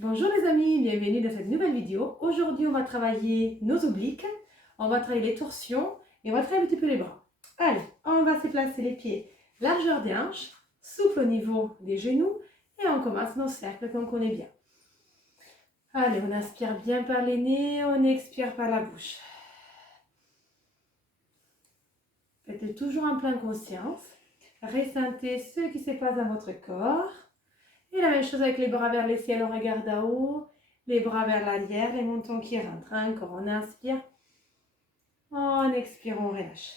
Bonjour les amis, bienvenue dans cette nouvelle vidéo. Aujourd'hui, on va travailler nos obliques, on va travailler les torsions et on va travailler un petit peu les bras. Allez, on va se placer les pieds largeur des hanches, souple au niveau des genoux et on commence nos cercles qu'on connaît bien. Allez, on inspire bien par les nez, on expire par la bouche. Faites toujours en pleine conscience. Ressentez ce qui se passe dans votre corps. Et la même chose avec les bras vers le ciel, on regarde à haut, les bras vers l'arrière, les mentons qui rentrent. Encore, on inspire, on expire, on relâche.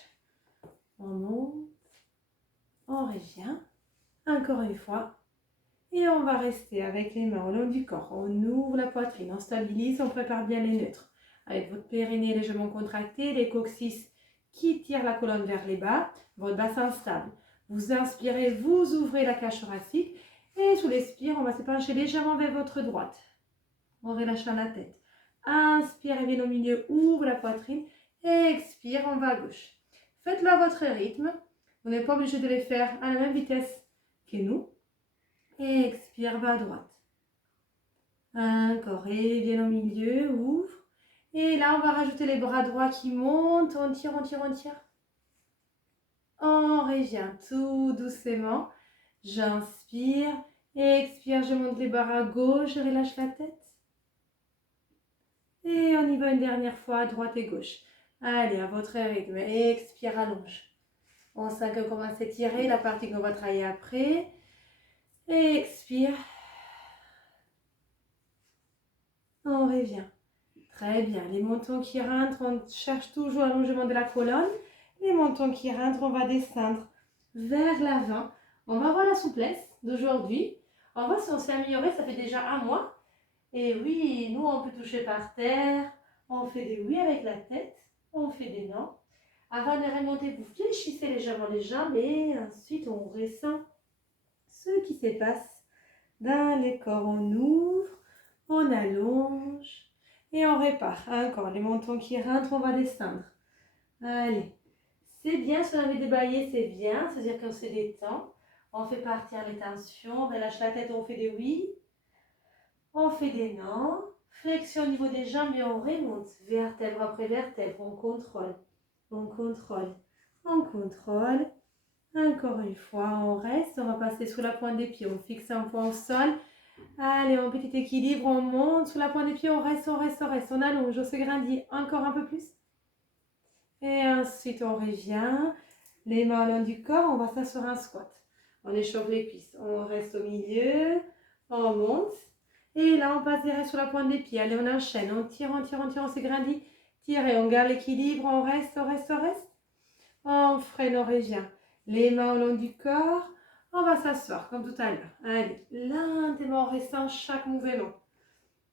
On monte, on revient, encore une fois. Et on va rester avec les mains au long du corps. On ouvre la poitrine, on stabilise, on prépare bien les neutres. Avec votre périnée légèrement contracté, les coccyx qui tirent la colonne vers les bas, votre bassin stable. Vous inspirez, vous ouvrez la cage thoracique. Et sous l'expire, on va se pencher légèrement vers votre droite. On relâche la tête. Inspire, bien au milieu, ouvre la poitrine. Expire, on va à gauche. Faites-le à votre rythme. Vous n'êtes pas obligé de les faire à la même vitesse que nous. Expire, va à droite. Encore, et bien au milieu, ouvre. Et là, on va rajouter les bras droits qui montent. On tire, on tire, on tire. On revient tout doucement. J'inspire, expire, je monte les bras à gauche, je relâche la tête. Et on y va une dernière fois, à droite et gauche. Allez, à votre rythme, expire, allonge. On sent qu'on commence à s'étirer, la partie qu'on va travailler après. Expire. On revient. Très bien, les mentons qui rentrent, on cherche toujours l'allongement de la colonne. Les mentons qui rentrent, on va descendre vers l'avant. On va voir la souplesse d'aujourd'hui. On va si on s'est amélioré, ça fait déjà un mois. Et oui, nous, on peut toucher par terre. On fait des oui avec la tête. On fait des non. Avant de remonter, vous fléchissez légèrement les jambes et ensuite, on ressent ce qui se passe dans les corps. On ouvre, on allonge et on répare. Encore, les mentons qui rentrent, on va descendre. Allez. C'est bien, si on avait débaillé, c'est bien. C'est-à-dire qu'on se détend. On fait partir les tensions. On relâche la tête, on fait des oui. On fait des non. Flexion au niveau des jambes et on remonte. Vertèbre après vertèbre. On contrôle. On contrôle. On contrôle. Encore une fois, on reste. On va passer sous la pointe des pieds. On fixe un point au sol. Allez, en petit équilibre, on monte. Sous la pointe des pieds, on reste, on reste, on reste. On allonge, on se grandit encore un peu plus. Et ensuite, on revient. Les mains au long du corps, on va s'asseoir un squat. On échauffe les cuisses. On reste au milieu. On monte. Et là, on passe direct sur la pointe des pieds. Allez, on enchaîne. On tire, on tire, on tire, on s'égrandit. Tirez, on garde l'équilibre. On reste, on reste, on reste. On freine, on revient. Les mains au long du corps. On va s'asseoir comme tout à l'heure. Allez, lentement, on ressent chaque mouvement.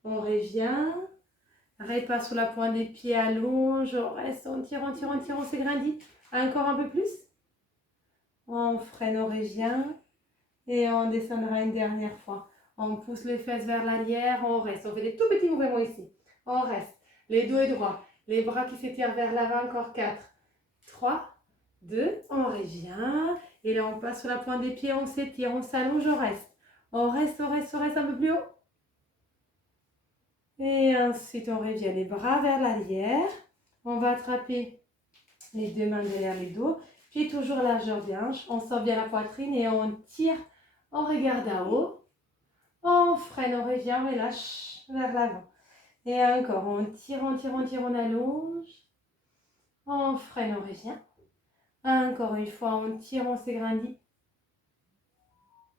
On revient. Repasse sur la pointe des pieds, allonge, on reste, on tire, on tire, on tire, on s'égrandit. Encore un peu plus. On freine, on revient. Et on descendra une dernière fois. On pousse les fesses vers l'arrière, on reste. On fait des tout petits mouvements ici. On reste. Les dos est droit. Les bras qui s'étirent vers l'avant, encore 4, 3, 2, on revient. Et là, on passe sur la pointe des pieds, on s'étire, on s'allonge, on reste. On reste, on reste, on reste un peu plus haut. Et ensuite, on revient les bras vers l'arrière. On va attraper les deux mains derrière les dos. Puis toujours largeur des hanches. On sort bien la poitrine et on tire. On regarde à haut. On freine, on revient, on relâche vers l'avant. Et encore, on tire, on tire, on tire, on allonge. On freine, on revient. Encore une fois, on tire, on s'égrandit.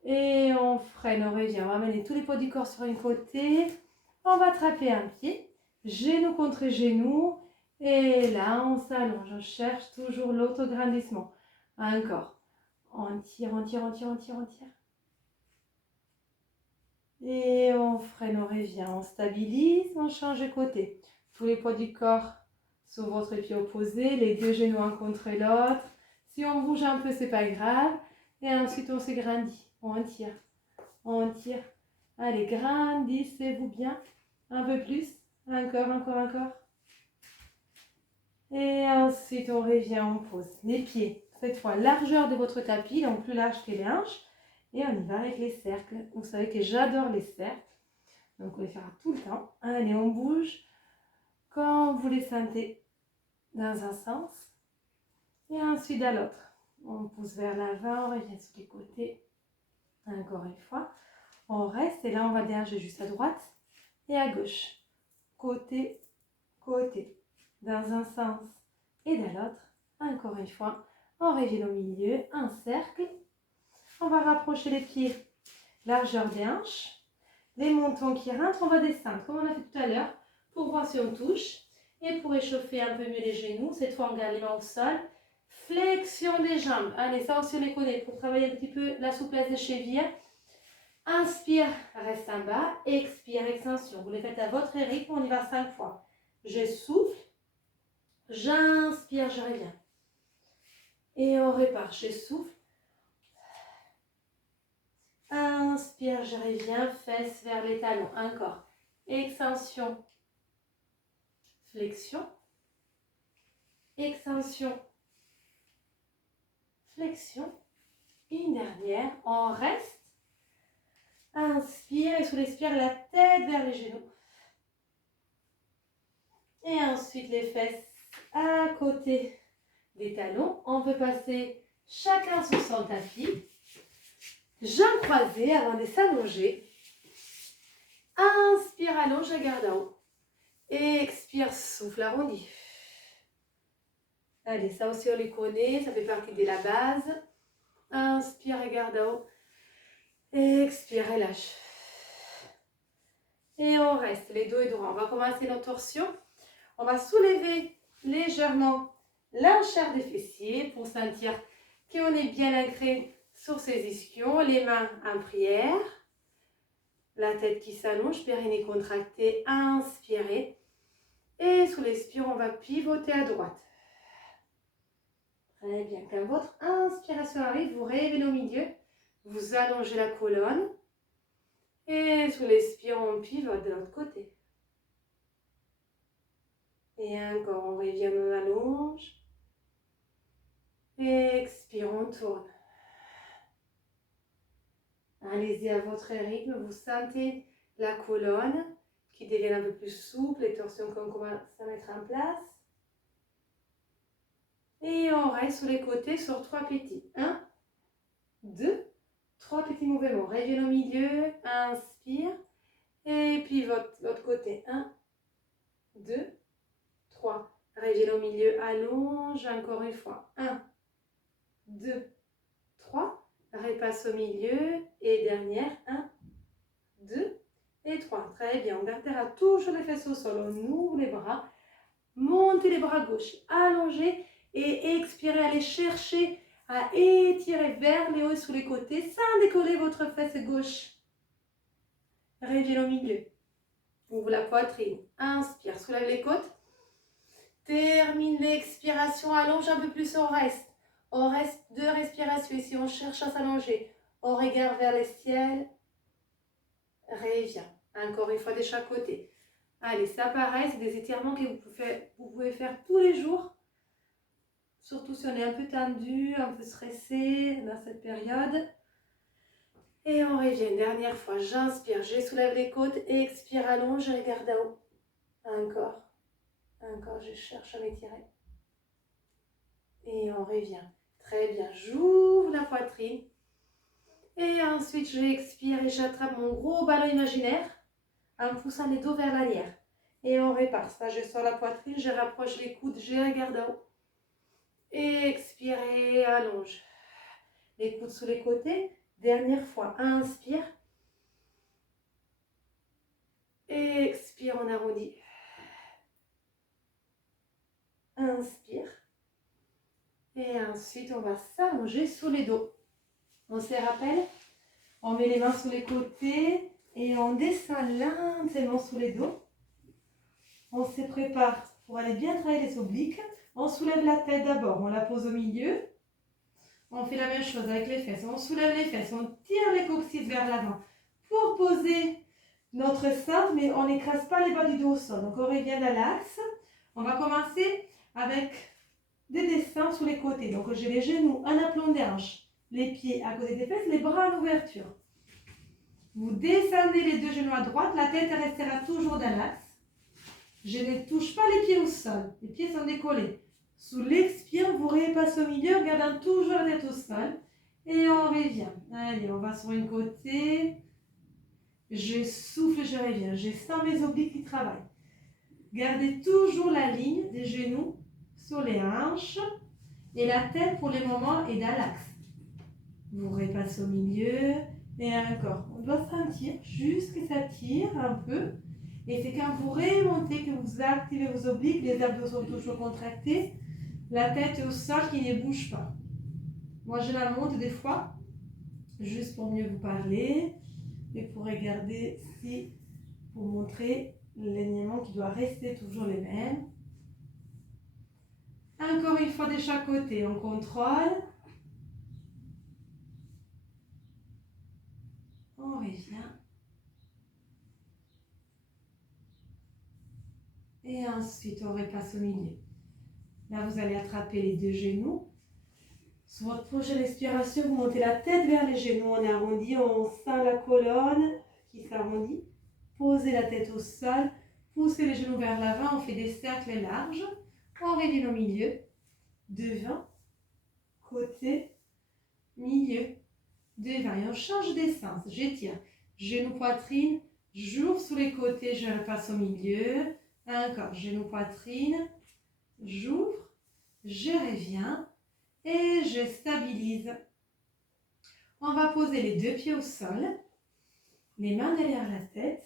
Et on freine, on revient. On va amener tous les poids du corps sur un côté. On va attraper un pied, genou contre genou. Et là, on s'allonge. On cherche toujours l'autograndissement. Encore. On tire, on tire, on tire, on tire, on tire. Et on freine, on revient. On stabilise, on change de côté. Tous les poids du corps sur votre pied opposé. Les deux genoux un contre l'autre. Si on bouge un peu, c'est pas grave. Et ensuite, on s'égrandit. On tire. On tire. Allez, grandissez-vous bien. Un peu plus. Encore, encore, encore. Et ensuite, on revient, on pose les pieds. Cette fois, largeur de votre tapis, donc plus large que les hanches. Et on y va avec les cercles. Vous savez que j'adore les cercles. Donc on les fera tout le temps. Allez, on bouge quand vous les sentez dans un sens. Et ensuite à l'autre. On pousse vers l'avant, on revient sur les côtés. Encore une fois. On reste et là on va déranger juste à droite et à gauche. Côté, côté. Dans un sens et dans l'autre. Encore une fois. On revient au milieu, un cercle. On va rapprocher les pieds, largeur des hanches. Les montants qui rentrent, on va descendre comme on a fait tout à l'heure pour voir si on touche. Et pour échauffer un peu mieux les genoux, cette fois on garde les mains au sol. Flexion des jambes. Allez, ça aussi on les connaît pour travailler un petit peu la souplesse des chevilles. Inspire, reste en bas. Expire, extension. Vous les faites à votre rythme, on y va 5 fois. Je souffle. J'inspire, je reviens. Et on repart. Je souffle. Inspire, je reviens. Fesses vers les talons. Encore. Extension. Flexion. Extension. Flexion. Une dernière. On reste. Inspire et sous l'expire, la tête vers les genoux. Et ensuite les fesses à côté des talons. On peut passer chacun sur son tapis. Jambes croisées avant de s'allonger. Inspire, allonge et garde en haut. Expire, souffle arrondi. Allez, ça aussi on les connaît, ça fait partie de la base. Inspire et garde en haut. Expire et lâche. Et on reste, les dos et droits. On va commencer notre torsion. On va soulever légèrement l'enchère des fessiers pour sentir qu'on est bien ancré sur ses ischions. Les mains en prière. La tête qui s'allonge, périnée contracté. Inspirez. Et sous l'expire, on va pivoter à droite. Très bien. Quand votre inspiration arrive, vous réveillez au milieu. Vous allongez la colonne. Et sous l'expire, on pivote de l'autre côté. Et encore, on revient, on allonge. Expire, on tourne. Allez-y à votre rythme. Vous sentez la colonne qui devient un peu plus souple, les torsions qu'on commence à mettre en place. Et on reste sur les côtés sur 3 petits. 1, 2, 3 petits mouvements. Reviens au milieu, inspire. Et puis l'autre côté. 1, 2, 3. Reviens au milieu, allonge encore une fois. 1, 2, 3. Repasse au milieu. Et dernière. 1, 2 et 3. Très bien. On gardera toujours les fesses au sol. On ouvre les bras. Montez les bras gauche. Allongez. Et expirez. Allez chercher à étirer vers les hauts et sous les côtés sans décoller votre fesse gauche. Reviens au milieu. Ouvre la poitrine. Inspire. Soulève les côtes. Termine l'expiration. Allonge un peu plus. On reste. On reste 2 respirations. Ici, on cherche à s'allonger. On regarde vers le ciel. Reviens. Encore une fois de chaque côté. Allez, ça pareil, c'est des étirements que vous pouvez faire tous les jours. Surtout si on est un peu tendu, un peu stressé dans cette période. Et on revient. Dernière fois, j'inspire, je soulève les côtes. Expire, allonge, je regarde en haut. Encore. Encore, je cherche à m'étirer. Et on revient. Très bien, j'ouvre la poitrine. Et ensuite, j'expire et j'attrape mon gros ballon imaginaire en poussant les dos vers l'arrière. Et on repart. Ça, je sors la poitrine, je rapproche les coudes, je regarde en haut. Expirez, allonge. Les coudes sous les côtés. Dernière fois, inspire. Expire, on arrondit. Inspire. Et ensuite, on va s'allonger sous les dos. On se rappelle, on met les mains sous les côtés et on descend lentement sous les dos. On se prépare pour aller bien travailler les obliques. On soulève la tête d'abord, on la pose au milieu. On fait la même chose avec les fesses. On soulève les fesses, on tire les coccyx vers l'avant pour poser notre centre, mais on n'écrase pas les bas du dos au sol. Donc on revient à l'axe. On va commencer avec des dessins sur les côtés. Donc j'ai les genoux en aplomb des hanches, les pieds à côté des fesses, les bras en ouverture. Vous descendez les deux genoux à droite, la tête restera toujours dans l'axe. Je ne touche pas les pieds au sol, les pieds sont décollés. Sous l'expire, vous repassez au milieu, gardant toujours la tête au sol. Et on revient. Allez, on va sur un côté. Je souffle, je reviens. Je sens mes obliques qui travaillent. Gardez toujours la ligne des genoux sur les hanches. Et la tête, pour le moment, est dans l'axe. Vous repassez au milieu. Et encore. On doit sentir juste que ça tire un peu. Et c'est quand vous remontez que vous activez vos obliques. Les abdos sont toujours contractés. La tête est au sol qui ne bouge pas. Moi, je la monte des fois, juste pour mieux vous parler. Et pour regarder si, pour montrer l'alignement qui doit rester toujours les mêmes. Encore une fois de chaque côté, on contrôle. On revient. Et ensuite, on repasse au milieu. Là, vous allez attraper les deux genoux. Sur votre prochaine expiration, vous montez la tête vers les genoux. On arrondit, on sent la colonne qui s'arrondit. Posez la tête au sol. Poussez les genoux vers l'avant. On fait des cercles larges. On revient au milieu. Devant, côté, milieu, devant. Et on change d'essence. J'étire. Genou, poitrine. J'ouvre sur les côtés. Je repasse au milieu. Encore. Genou, poitrine. J'ouvre. Je reviens. Et je stabilise. On va poser les deux pieds au sol. Les mains derrière la tête.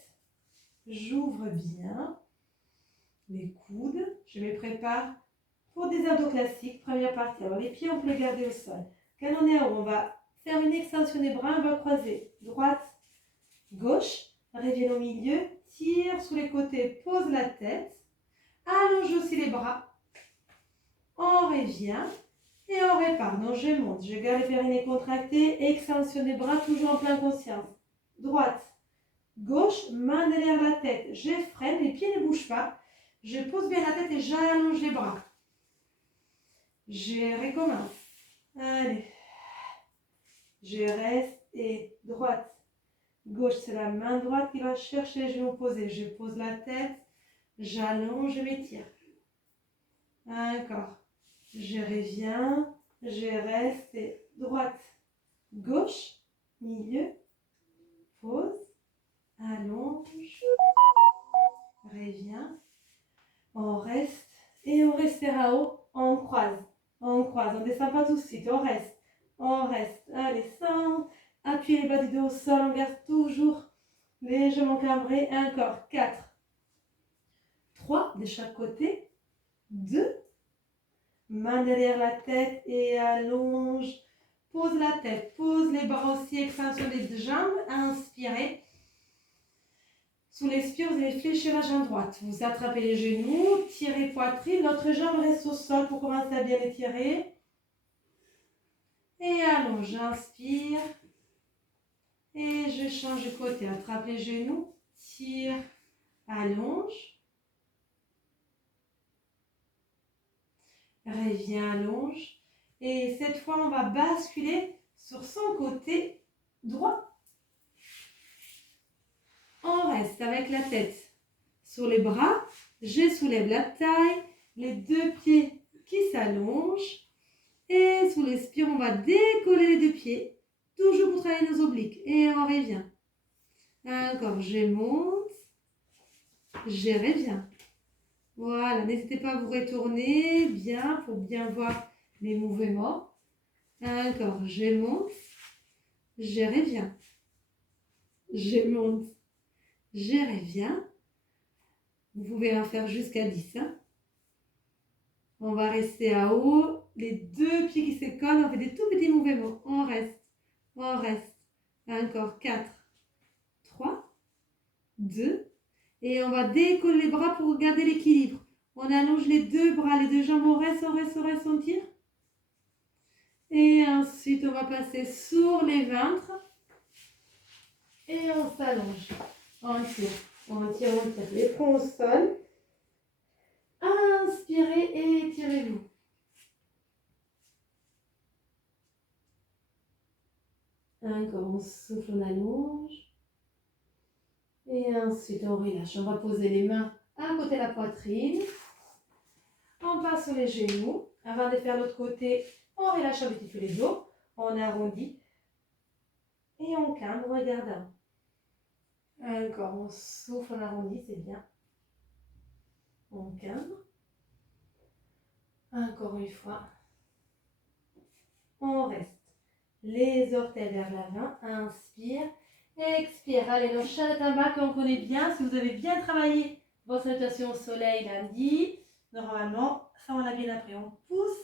J'ouvre bien les coudes. Je me prépare pour des abdos classiques. Première partie. Alors les pieds, on peut les garder au sol. Quand on est en haut, on va faire une extension des bras. On va croiser droite, gauche. Reviens au milieu. Tire sur les côtés. Pose la tête. Allonge aussi les bras. On revient. Et on repart. Donc je monte. Je garde les périnées contractés. Extension des bras, toujours en pleine conscience. Droite, gauche, main derrière la tête. Je freine, les pieds ne bougent pas. Je pose bien la tête et j'allonge les bras. Je recommence. Allez. Je reste et droite, gauche, c'est la main droite qui va chercher les genoux posés. Je pose la tête, j'allonge, je m'étire. Encore. Je reviens, je reste et droite, gauche, milieu, pose, allonge, reviens, on reste et on restera haut, on croise, on ne descend pas tout de suite, on reste, allez, sans appuyer les bas du dos au sol, on garde toujours légèrement cambré, encore, 4, 3 de chaque côté, 2, main derrière la tête et allonge. Pose la tête, pose les bras aussi, extension des jambes. Inspirez. Sous l'expire, vous allez fléchir la jambe droite. Vous attrapez les genoux, tirez poitrine. L'autre jambe reste au sol pour commencer à bien étirer. Et allonge, j'inspire. Et je change de côté. Attrape les genoux, tire, allonge. Reviens, allonge. Et cette fois, on va basculer sur son côté droit. On reste avec la tête sur les bras. Je soulève la taille, les deux pieds qui s'allongent. Et sous l'expire, on va décoller les deux pieds. Toujours pour travailler nos obliques. Et on revient. Encore, je monte. Je reviens. Voilà, n'hésitez pas à vous retourner bien pour bien voir les mouvements. Encore, je monte, je reviens. Je monte, je reviens. Vous pouvez en faire jusqu'à 10. Hein. On va rester à haut. Les deux pieds qui se collent, on fait des tout petits mouvements. On reste, on reste. Encore, 4, 3, 2. Et on va décoller les bras pour garder l'équilibre. On allonge les deux bras, les deux jambes, on reste, on tire. Et ensuite, on va passer sur les ventres. Et on s'allonge. On tire, on tire. Les poings au sol. Inspirez et étirez-vous. Encore, on souffle, on allonge. Et ensuite, on relâche. On va poser les mains à côté de la poitrine. On passe sur les genoux. Avant de faire l'autre côté, on relâche un petit peu les dos. On arrondit. Et on cambre, regarde. Encore, on souffle, on arrondit, c'est bien. On cambre. Encore une fois. On reste. Les orteils vers l'avant. Inspire. Expire. Allez, nos Chalatamba qu'on connaît bien. Si vous avez bien travaillé votre salutation au soleil lundi, normalement, ça on l'a bien appris. On pousse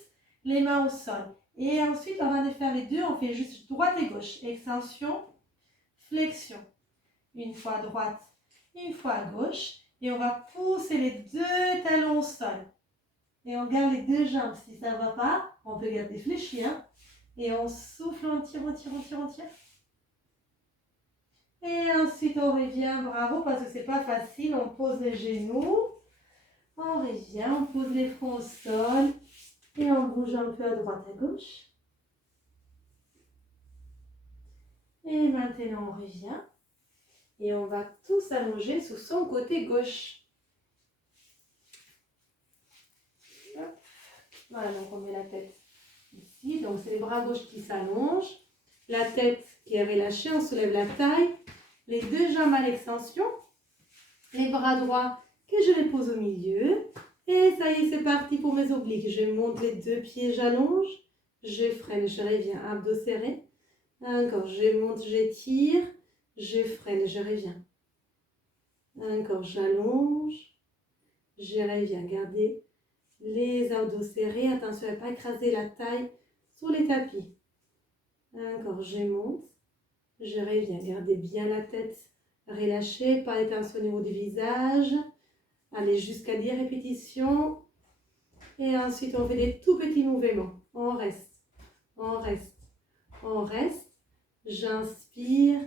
les mains au sol. Et ensuite, avant de faire les deux, on fait juste droite et gauche. Extension, flexion. Une fois à droite, une fois à gauche. Et on va pousser les deux talons au sol. Et on garde les deux jambes. Si ça ne va pas, on peut garder fléchi. Hein? Et on souffle, on tire, on tire, on tire, on tire. Et ensuite, on revient, bravo, parce que c'est pas facile. On pose les genoux. On revient, on pose les fronts au sol. Et on bouge un peu à droite, à gauche. Et maintenant, on revient. Et on va tous s'allonger sous son côté gauche. Hop. Voilà, donc on met la tête ici. Donc, c'est les bras gauches qui s'allongent. La tête qui est relâchée, on soulève la taille. Les deux jambes à l'extension. Les bras droits que je les pose au milieu. Et ça y est, c'est parti pour mes obliques. Je monte les deux pieds, j'allonge. Je freine, je reviens. Abdos serrés. Encore, je monte, j'étire. Je freine, je reviens. Encore, j'allonge. Je reviens. Gardez les abdos serrés. Attention à ne pas écraser la taille sur les tapis. Encore, je monte. Je reviens. Gardez bien la tête relâchée. Pas de tension au niveau du visage. Allez jusqu'à 10 répétitions. Et ensuite, on fait des tout petits mouvements. On reste. On reste. On reste. J'inspire.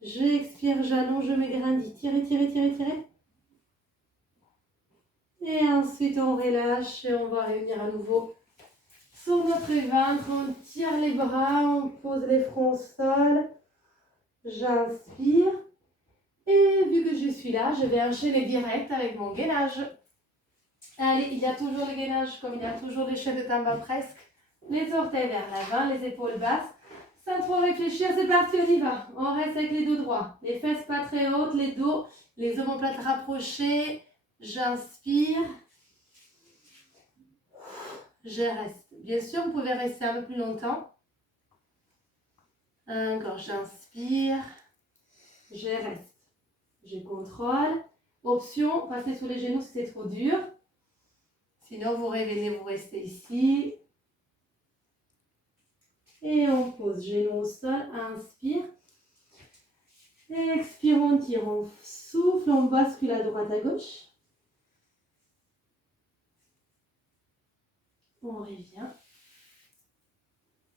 J'expire. J'allonge. Je me grandis. Tirez, tirez, tirez, tirez. Et ensuite, on relâche et on va revenir à nouveau sur notre ventre. On tire les bras, on pose les fronts au sol. J'inspire. Et vu que je suis là, je vais enchaîner direct avec mon gainage. Allez, il y a toujours le gainage comme il y a toujours les chefs de tamba presque. Les orteils vers l'avant, les épaules basses. Sans trop réfléchir, c'est parti, on y va. On reste avec les dos droits. Les fesses pas très hautes, les dos, les omoplates rapprochés. J'inspire. Je reste. Bien sûr, vous pouvez rester un peu plus longtemps. Encore, j'inspire. Je reste. Je contrôle. Option, passer sous les genoux si c'est trop dur. Sinon, vous revenez, vous restez ici. Et on pose genoux au sol. Inspire. Expire, on tire, on souffle, on bascule à droite, à gauche. On revient.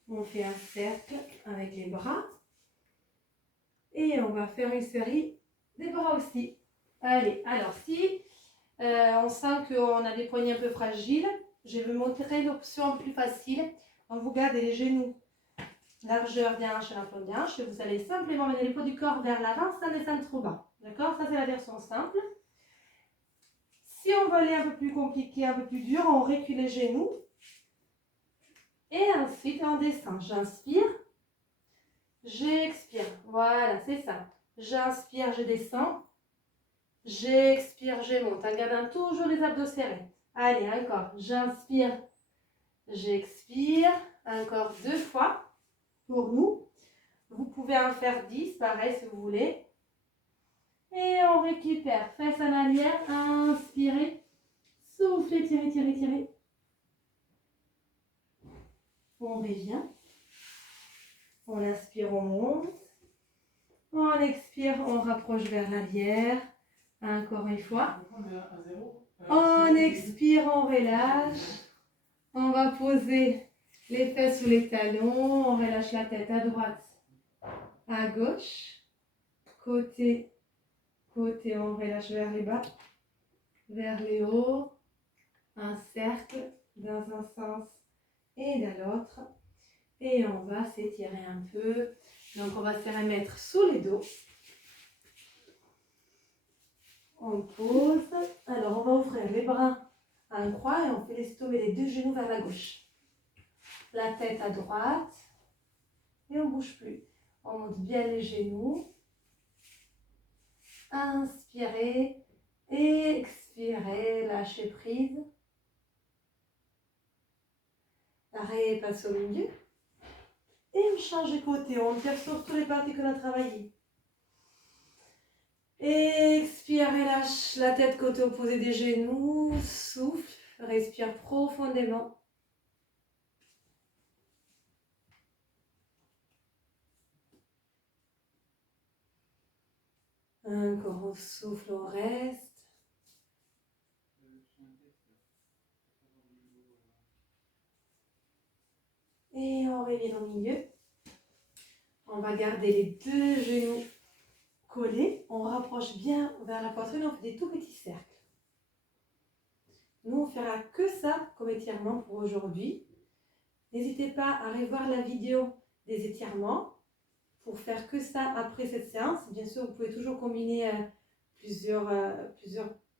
On fait un cercle avec les bras. Et on va faire une série des bras aussi. Allez, alors si on sent qu'on a des poignets un peu fragiles, je vais vous montrer l'option plus facile. On vous garde les genoux, largeur des hanches et l'emploi des hanches. Et vous allez simplement mener le poids du corps vers l'avant sans descendre trop bas. D'accord? Ça, c'est la version simple. Si on veut aller un peu plus compliqué, un peu plus dur, on recule les genoux. Et ensuite, on descend. J'inspire. J'expire. Voilà, c'est ça. J'inspire, je descends. J'expire, je monte. En gardant toujours les abdos serrés. Allez, encore. J'inspire. J'expire. Encore 2 fois pour nous. Vous pouvez en faire 10, pareil si vous voulez. Et on récupère. Fesses en arrière. Inspirez. Soufflez, tirez, tirez, tirez. On revient. On inspire, on monte. On expire, on rapproche vers l'arrière. Encore une fois. On expire, on relâche. On va poser les fesses sous les talons. On relâche la tête à droite, à gauche. Côté, côté, on relâche vers les bas, vers les hauts. Un cercle dans un sens et dans l'autre. Et on va s'étirer un peu. Donc, on va se remettre sous les dos. On pose. Alors, on va ouvrir les bras à un croix et on fait laisser tomber les deux genoux vers la gauche. La tête à droite. Et on ne bouge plus. On monte bien les genoux. Inspirez. Expirez. Lâchez prise. L'arrêt passe au milieu. Et on change de côté. On tire sur toutes les parties qu'on a travaillées. Expirez, lâche la tête côté opposé des genoux. Souffle. Respire profondément. Encore on souffle, on reste. Et on revient au milieu. On va garder les deux genoux collés. On rapproche bien vers la poitrine. On fait des tout petits cercles. Nous, on fera que ça comme étirement pour aujourd'hui. N'hésitez pas à revoir la vidéo des étirements pour faire que ça après cette séance. Bien sûr, vous pouvez toujours combiner plusieurs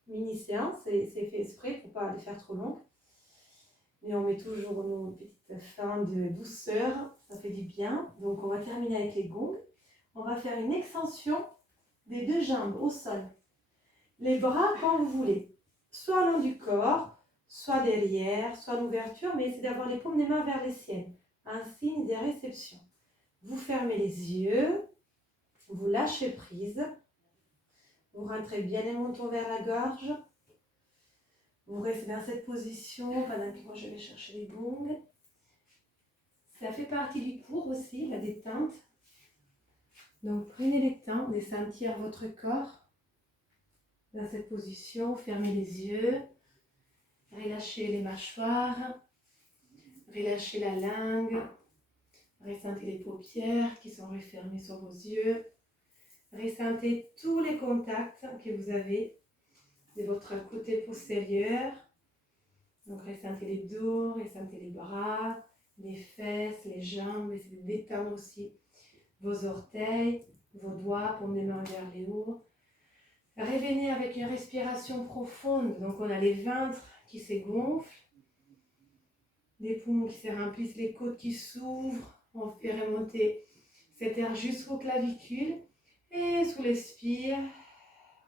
mini-séances. C'est fait exprès pour ne pas les faire trop longues. Mais on met toujours nos petites fins de douceur. Ça fait du bien. Donc, on va terminer avec les gongs. On va faire une extension des deux jambes au sol. Les bras quand vous voulez. Soit le long du corps, soit derrière, soit l'ouverture, mais essayez d'avoir les paumes des mains vers les siennes. Un signe de réception. Vous fermez les yeux, vous lâchez prise, vous rentrez bien les mentons vers la gorge, vous restez dans cette position pendant que moi je vais chercher les gongs. Ça fait partie du cours aussi, la détente. Donc prenez le temps de sentir votre corps dans cette position, fermez les yeux. Relâchez les mâchoires, relâchez la langue, ressentez les paupières qui sont refermées sur vos yeux, ressentez tous les contacts que vous avez de votre côté postérieur. Donc ressentez les dos, ressentez les bras, les fesses, les jambes, essayez de détendre aussi vos orteils, vos doigts, paumes des mains vers les hauts. Revenez avec une respiration profonde, donc on a les ventres qui se gonflent, les poumons qui se remplissent, les côtes qui s'ouvrent. On fait remonter cet air jusqu'aux clavicules. Et sous l'expire,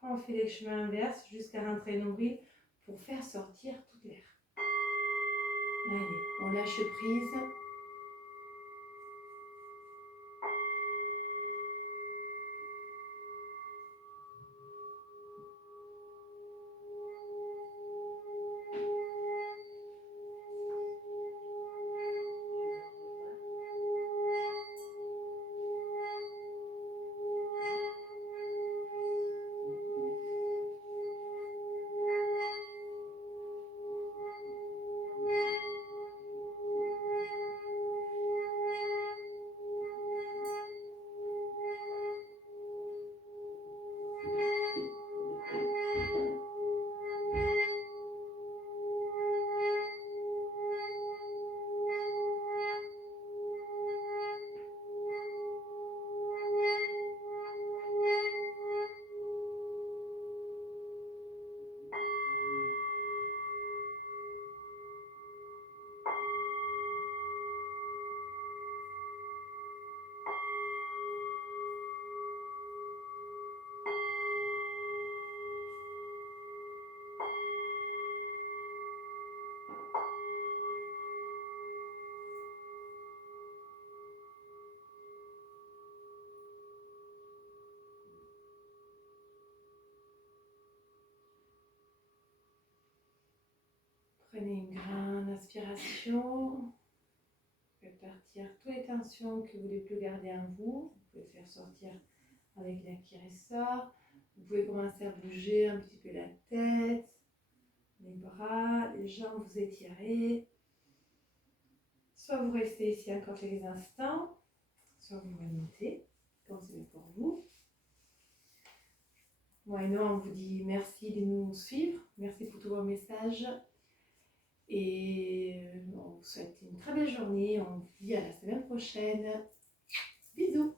on fait les chemins inverses jusqu'à rentrer le nombril pour faire sortir tout l'air. Allez, on lâche prise. Prenez une grande inspiration. Faites partir toutes les tensions que vous ne voulez plus garder en vous. Vous pouvez faire sortir avec l'air qui ressort. Vous pouvez commencer à bouger un petit peu la tête, les bras, les jambes, vous étirez. Soit vous restez ici encore quelques instants, soit vous remontez, comme c'est mieux pour vous. Moi et nous, on vous dit merci de nous suivre. Merci pour tous vos messages. Et on vous souhaite une très belle journée. On vous dit à la semaine prochaine. Bisous.